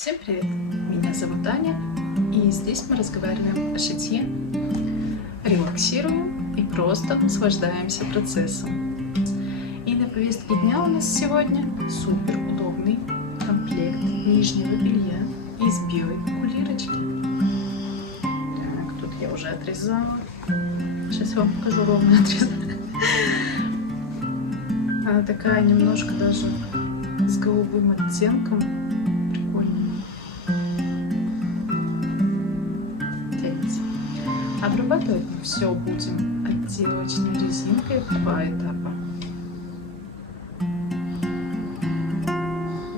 Всем привет! Меня зовут Аня, и здесь мы разговариваем о шитье, релаксируем и просто наслаждаемся процессом. И на повестке дня у нас сегодня супер удобный комплект нижнего белья из белой кулирочки. Так, тут я уже отрезала. Сейчас я вам покажу ровно отрез. Она такая немножко даже с голубым оттенком. Обрабатывать мы все будем отделочной резинкой в 2 этапа.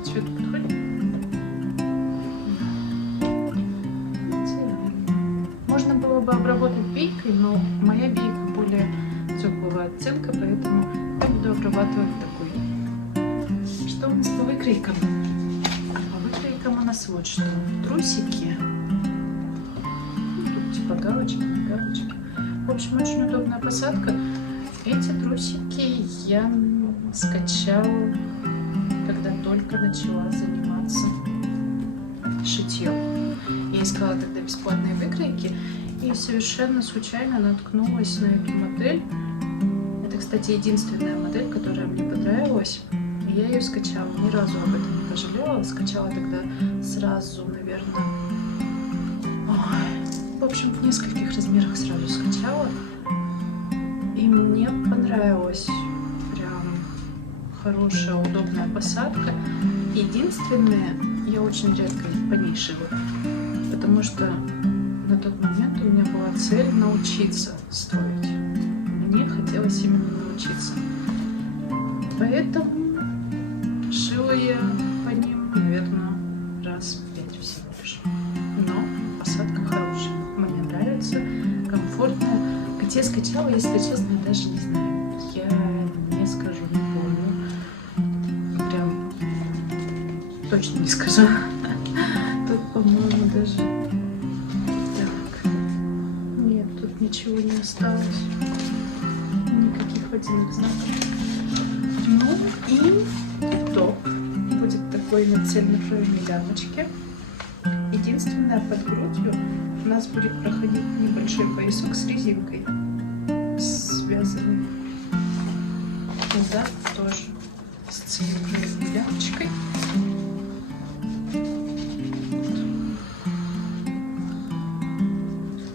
Цвет подходит? Можно было бы обработать бейкой, но моя бейка более теплого оттенка, поэтому я буду обрабатывать такой. Что у нас по выкройкам? По выкройкам у нас вот что. Трусики. Галочки. В общем, очень удобная посадка. Эти трусики я скачала, когда только начала заниматься шитьем. Я искала тогда бесплатные выкройки и совершенно случайно наткнулась на эту модель. Это, кстати, единственная модель, которая мне понравилась. И я ее скачала. Ни разу об этом не пожалела. Скачала тогда сразу, наверное, в общем, в нескольких размерах сразу скачала. И мне понравилась прям хорошая, удобная посадка. Единственное, я очень редко их понишиваю, потому что на тот момент у меня была цель научиться строить. Мне хотелось именно научиться. Поэтому шила я по ним, наверное, раз 5 всего лишь. Но посадка хорошая. Мне нравится, комфортная. Где скачала, если честно, я даже не знаю. Я не скажу, не помню. Прям точно не скажу. Тут, по-моему, даже... Так. Нет, тут ничего не осталось. Никаких водяных знаков. Ну и топ будет такой на цельнокроенной лямочке. Единственное, под грудью у нас будет проходить небольшой поясок с резинкой, связанный. Назад тоже с цельной лямочкой.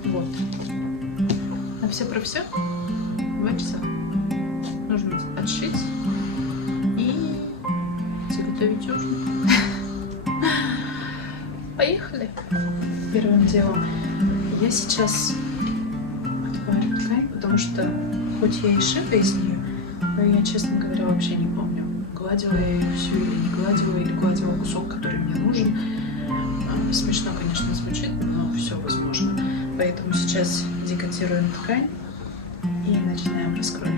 Вот. На все про все 2 часа. Нужно отшить и заготовить ужин. Поехали! Первым делом я сейчас отварю ткань, потому что хоть я и шита из нее, но я, честно говоря, вообще не помню, гладила я ее всю или не гладила, или гладила кусок, который мне нужен. Смешно, конечно, звучит, но все возможно. Поэтому сейчас декантируем ткань и начинаем раскрой.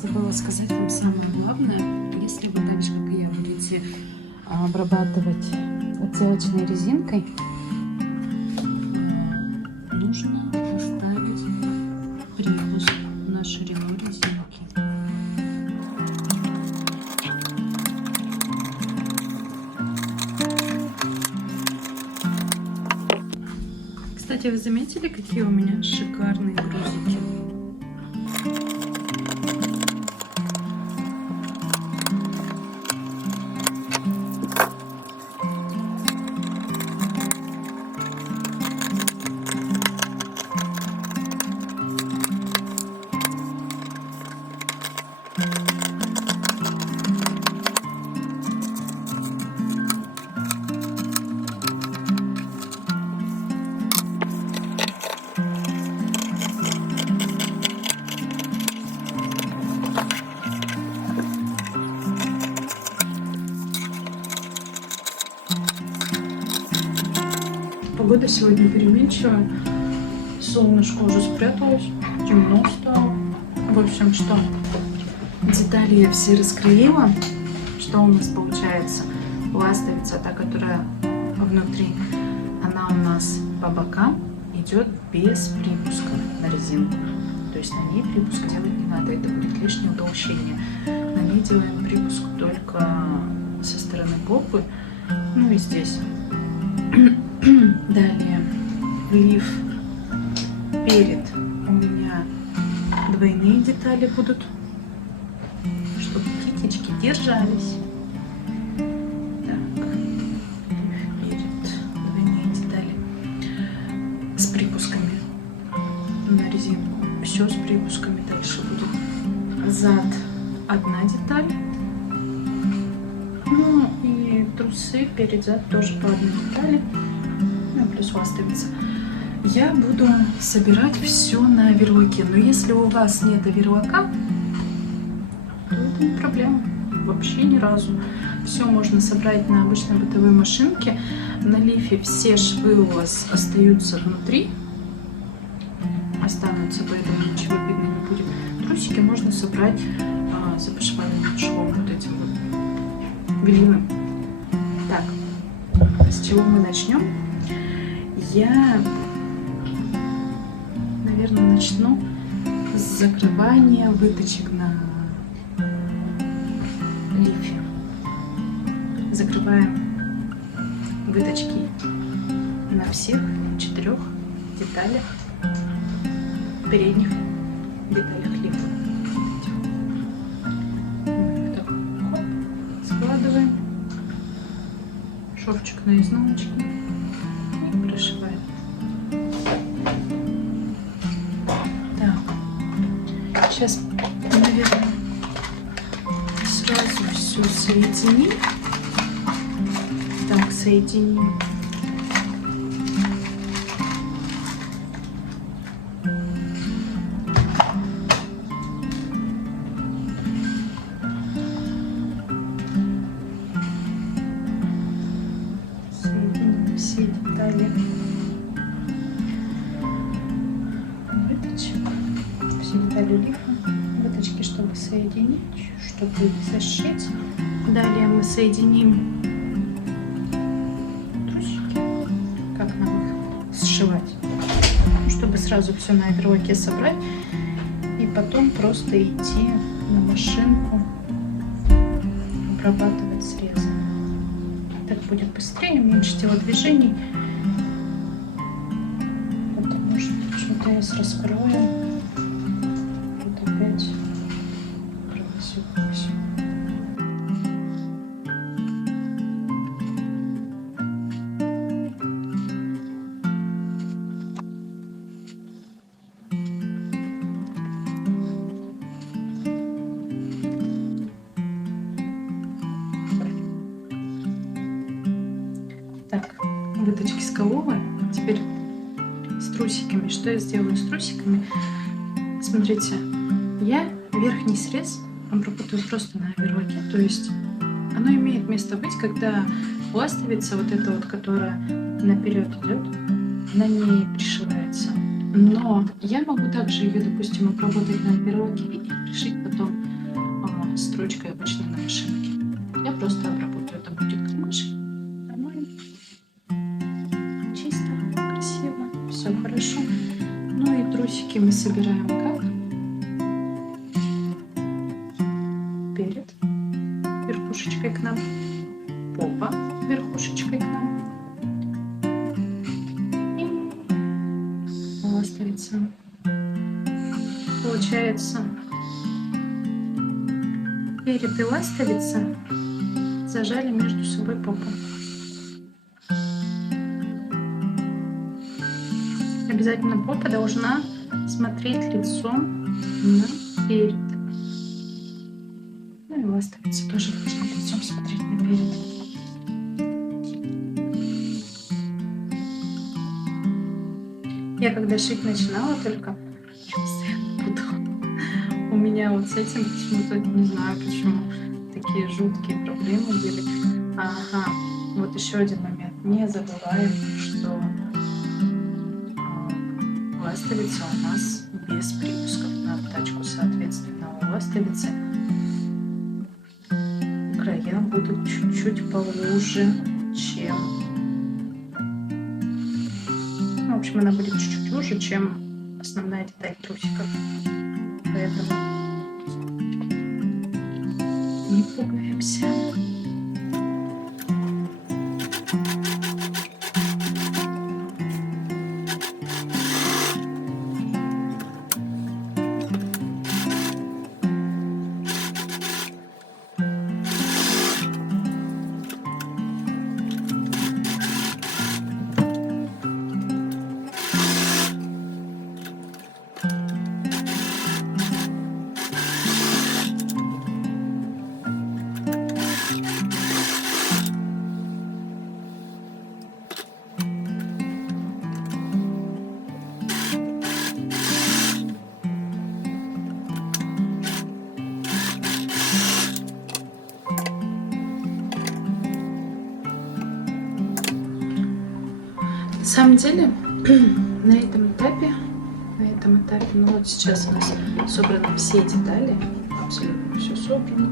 Забыла сказать вам самое главное. Если вы так же, как и я, будете обрабатывать отделочной резинкой, нужно поставить припуск на ширину резинки. Кстати, вы заметили, какие у меня шикарные грузики? Погода сегодня переменчивая, солнышко уже спряталось, темно стало. В общем, что детали я все расклеила. Что у нас получается? Ластовица, та, которая внутри, она у нас по бокам идет без припуска на резинку. То есть на ней припуск делать не надо, это будет лишнее утолщение. На ней делаем припуск только со стороны попы, ну и здесь. Далее лиф перед у меня двойные детали будут, чтобы китички держались. Так, перед двойные детали с припусками на резинку. Все с припусками дальше будет. Зад одна деталь. Ну и трусы перед зад тоже по одной детали. Ну и плюс ластовица. Я буду собирать все на верлоке. Но если у вас нет верлока, то это не проблема. Вообще ни разу. Все можно собрать на обычной бытовой машинке. На лифе все швы у вас остаются внутри. Останутся, поэтому ничего видно не будет. Трусики можно собрать за пошивальным швом, вот этим вот белиным. Так, с чего мы начнем? Я, наверное, начну с закрывания выточек на лифе. Закрываем выточки на всех 4 деталях, передних деталях лифа. Так, хоп, складываем шовчик на изнаночке и прошиваем. Так, сейчас, наверное, сразу все соединим. Так, соединим. Все детали выточек, все детали лифа, выточки, чтобы соединить, чтобы зашить. Далее мы соединим трусики, как нам их сшивать, чтобы сразу все на верлоке собрать и потом просто идти на машинку обрабатывать срезы. Так будет быстрее, меньше телодвижений. Потому что что-то я с раскроем. Вот опять все. Так, выточки сколовы. Теперь с трусиками. Что я сделаю с трусиками? Смотрите, я верхний срез обработаю просто на верлоке. То есть оно имеет место быть, когда ластовица, вот эта вот, которая наперед идет, она не пришивается. Но я могу также ее, допустим, обработать на верлоке и пришить потом строчкой обычно на машинке. Я просто обработаю, это будет камышек. Все хорошо. Ну и трусики мы собираем как? Перед верхушечкой к нам, попа верхушечкой к нам и ластовица. Получается, перед и ластовица зажали между собой попу. Обязательно попа должна смотреть лицом наперед. Ну и ластовица тоже должна лицом смотреть наперед. Я когда шить начинала только, у меня вот с этим почему-то, не знаю почему, такие жуткие проблемы были. Ага, вот еще один момент. Не забываем, что ластовица у нас без припусков на обтачку, соответственно, у ластовицы края будут чуть-чуть поуже, чем В общем, она будет чуть-чуть уже, чем основная деталь трусиков. Поэтому не пугаемся. На самом деле, на этом этапе, ну вот сейчас у нас собраны все детали, абсолютно все собрано.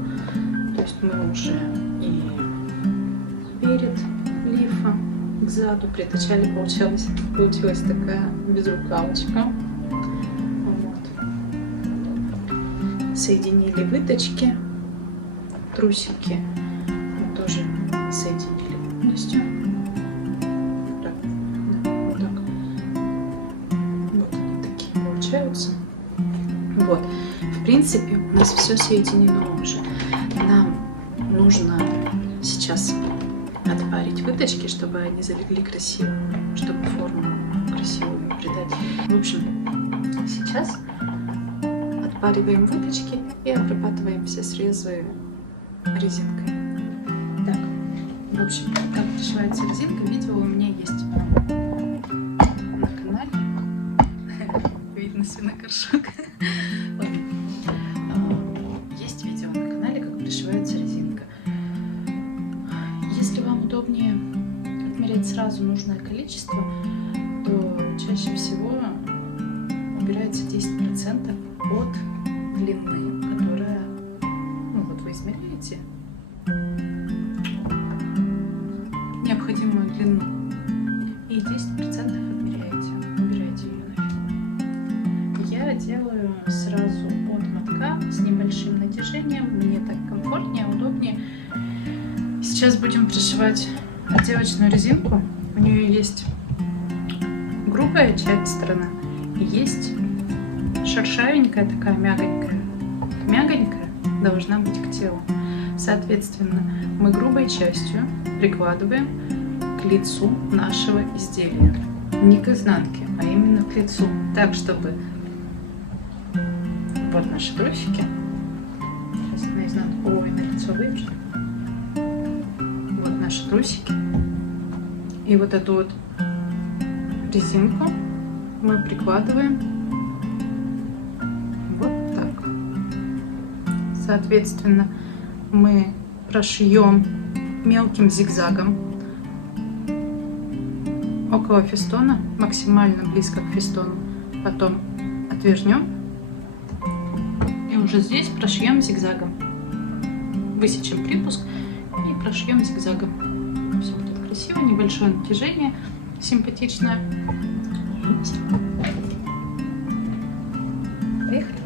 То есть мы уже и перед лифом к заду притачали, получилась такая безрукавочка. Вот. Соединили выточки, трусики мы тоже соединили полностью. Вот, в принципе, у нас все соединено уже. Нам нужно сейчас отпарить выточки, чтобы они залегли красиво, чтобы форму красивую придать. В общем, сейчас отпариваем выточки и обрабатываем все срезы резинкой. Так, в общем, как пришивается резинка, видео у меня есть на канале. Видно свинокоршок. Есть видео на канале, как пришивается резинка. Если вам удобнее отмерять сразу нужное количество, то чаще всего убирается 10% от длины, которая, ну вот вы измеряете необходимую длину и 10% убираете ее нафиг. Я делаю сразу от мотка с небольшим натяжением, мне так комфортнее, удобнее. Сейчас будем пришивать отделочную резинку. У нее есть грубая часть сторона и есть шершавенькая, такая мягонькая. Мягонькая должна быть к телу. Соответственно, мы грубой частью прикладываем к лицу нашего изделия. Не к изнанке, а именно к лицу. Так, чтобы вот наши трусики. Сейчас на изнанку, ой, на лицо выпрямим. Вот наши трусики. И вот эту вот резинку мы прикладываем вот так. Соответственно, мы прошьем мелким зигзагом около фестона, максимально близко к фестону. Потом отвернем и уже здесь прошьем зигзагом. Высечем припуск и прошьем зигзагом. Все будет красиво, небольшое натяжение, симпатичное. Поехали.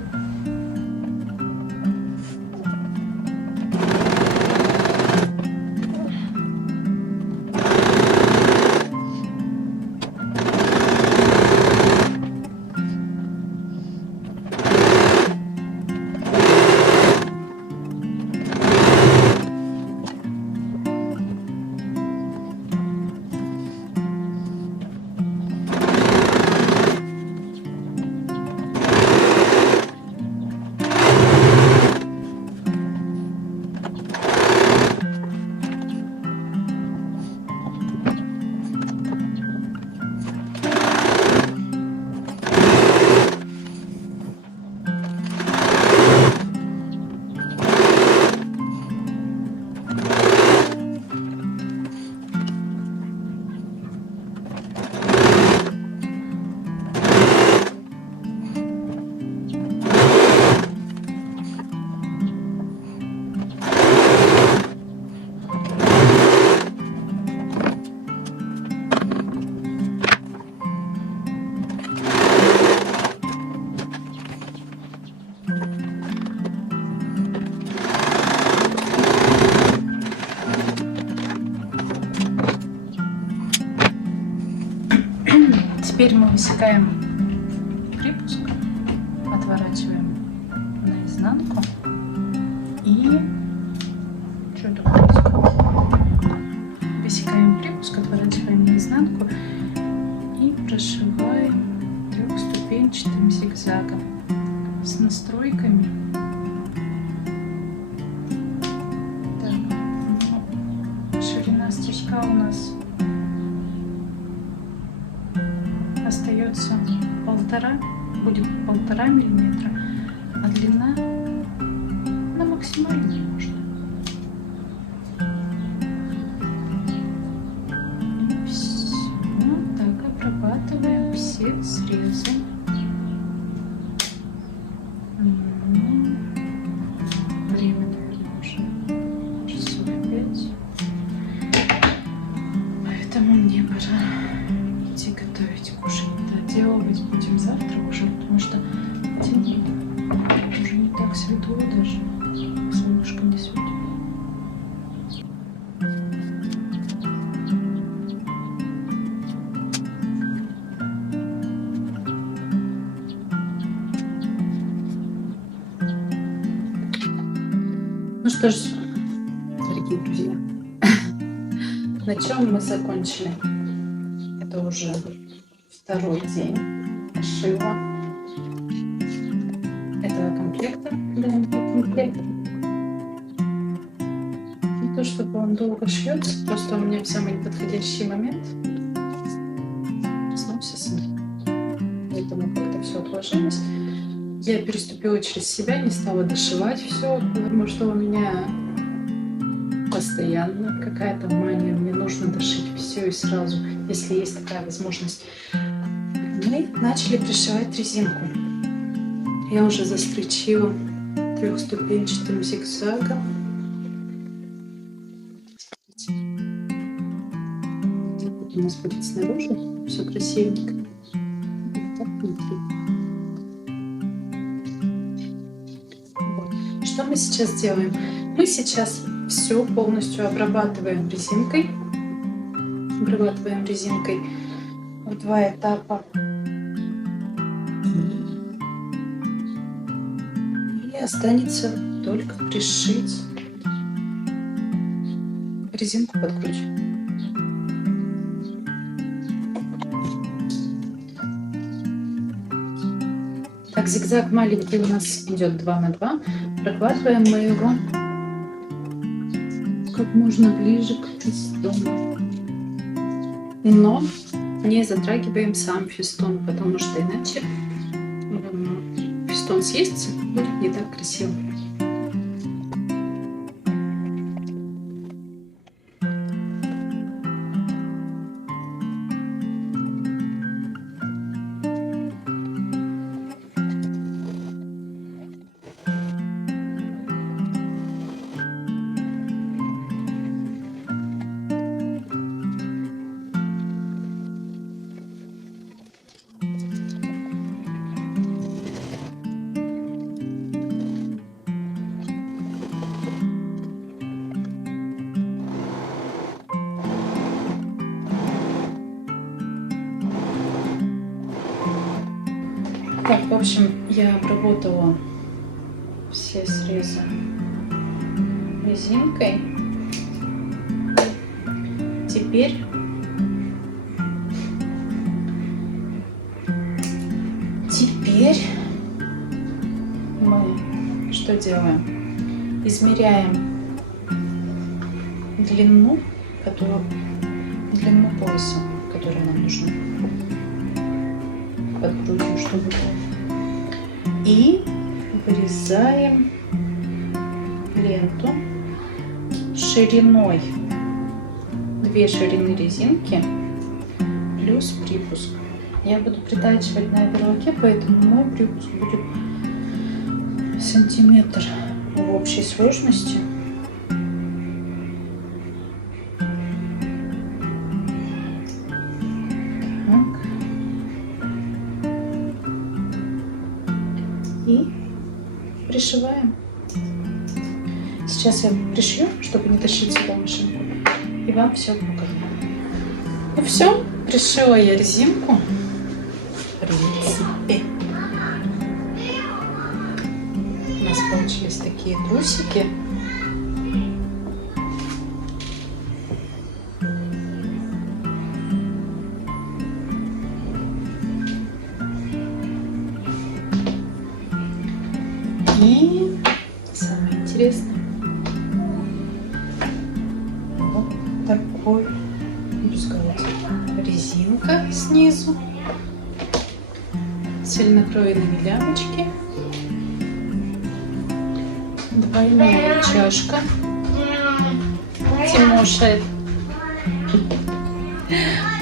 Теперь мы высекаем припуск, отворачиваем наизнанку и что это происходит? Высекаем припуск, отворачиваем наизнанку и прошиваем трехступенчатым зигзагом с настройками. Так, ну, ширина стежка у нас остается будет 1,5 миллиметра, а длина на максимальную можно. И все. Так обрабатываем все срезы. Время, наверное, уже часов 5. Поэтому мне пора идти готовить кушать. Доделывать будем завтра уже, потому что темнеет. Уже не так светло даже. Солнышко не светит. Ну что ж, дорогие друзья, на чем мы закончили? Это уже второй день пошива этого комплекта. Не то чтобы он долго шьется, просто у меня в самый неподходящий момент проснулся сын. Поэтому как-то все отложилось. Я переступила через себя, не стала дошивать все, потому что у меня постоянно какая-то мания, мне нужно дошить все и сразу, если есть такая возможность. Мы начали пришивать резинку. Я уже застрочила трехступенчатым зигзагом. Вот у нас будет снаружи все красивенько. Вот так внутри. Вот. Что мы сейчас делаем? Мы сейчас все полностью обрабатываем резинкой. Обрабатываем резинкой в 2 этапа. И останется только пришить резинку под ключ. Так, зигзаг маленький у нас идет 2 на 2. Прокладываем мы его как можно ближе к фестону. Но не затрагиваем сам фестон, потому что иначе фестон съестся, будет не так красиво. Так, в общем, я обработала все срезы резинкой. Теперь мы что делаем? Измеряем длину пояса, которая нам нужна под грудью, чтобы и вырезаем ленту шириной 2 ширины резинки плюс припуск. Я буду притачивать на этой руке, поэтому мой припуск будет сантиметр в общей сложности. И пришиваем. Сейчас я пришью, чтобы не тащить сюда машинку, и вам все покажу. Ну все, пришила я резинку. принципе. У нас получились такие трусики. И самое интересное, вот такой бюстгальтер. Резинка снизу, цельнокроенные лямочки, двойная чашка. Тимоша,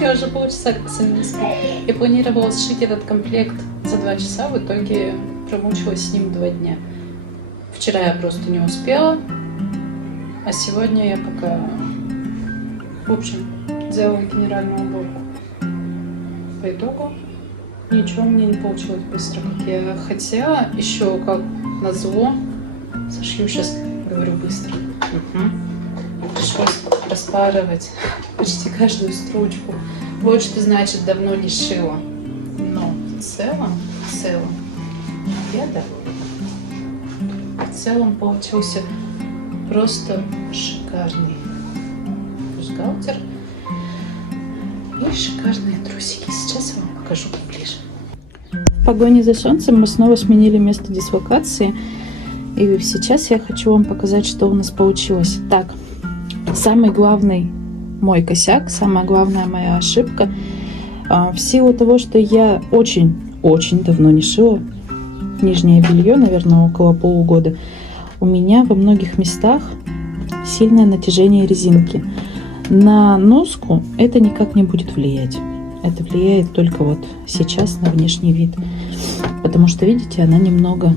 я уже полчаса как сын не спит. Я планировала сшить этот комплект за 2 часа, в итоге промучилась с ним 2 дня. Вчера я просто не успела, а сегодня я пока, в общем, делала генеральную уборку. По итогу ничего мне не получилось быстро, как я хотела. Еще как назло сошью сейчас, говорю, быстро. Пришлось распарывать почти каждую строчку. Вот что значит давно не шила. Но в целом, победа. В целом получился просто шикарный бюстгальтер и шикарные трусики. Сейчас я вам покажу поближе. В погоне за солнцем мы снова сменили место дислокации. И сейчас я хочу вам показать, что у нас получилось. Так, самый главный мой косяк, самая главная моя ошибка. В силу того, что я очень давно не шила нижнее белье, наверное, около полугода, у меня во многих местах сильное натяжение резинки. На носку это никак не будет влиять. Это влияет только вот сейчас на внешний вид. Потому что, видите, она немного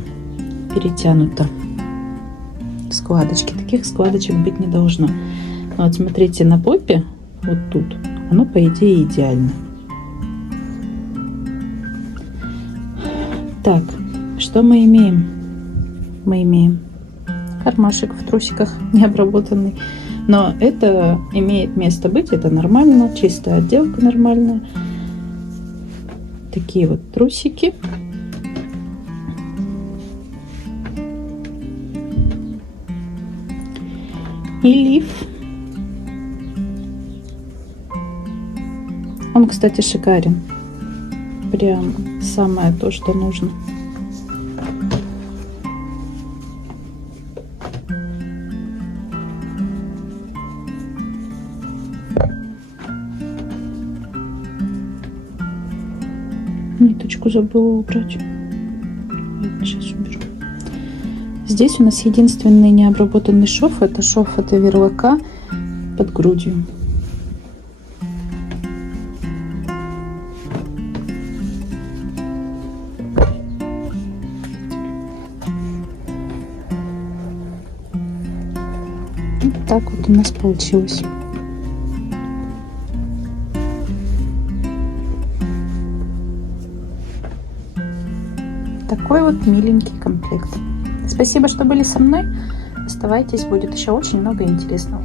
перетянута. Складочки. Таких складочек быть не должно. Но вот смотрите, на попе, вот тут, оно по идее идеально. Так, что мы имеем? Мы имеем кармашек в трусиках необработанный. Но это имеет место быть, это нормально, чистая отделка нормальная. Такие вот трусики. И лиф. Он, кстати, шикарен. Прям самое то, что нужно. Ниточку забыла убрать. Ладно, сейчас уберу. Здесь у нас единственный необработанный шов. Это шов от оверлока под грудью. Вот так вот у нас получилось. Такой вот миленький комплект. Спасибо, что были со мной. Оставайтесь, будет еще очень много интересного.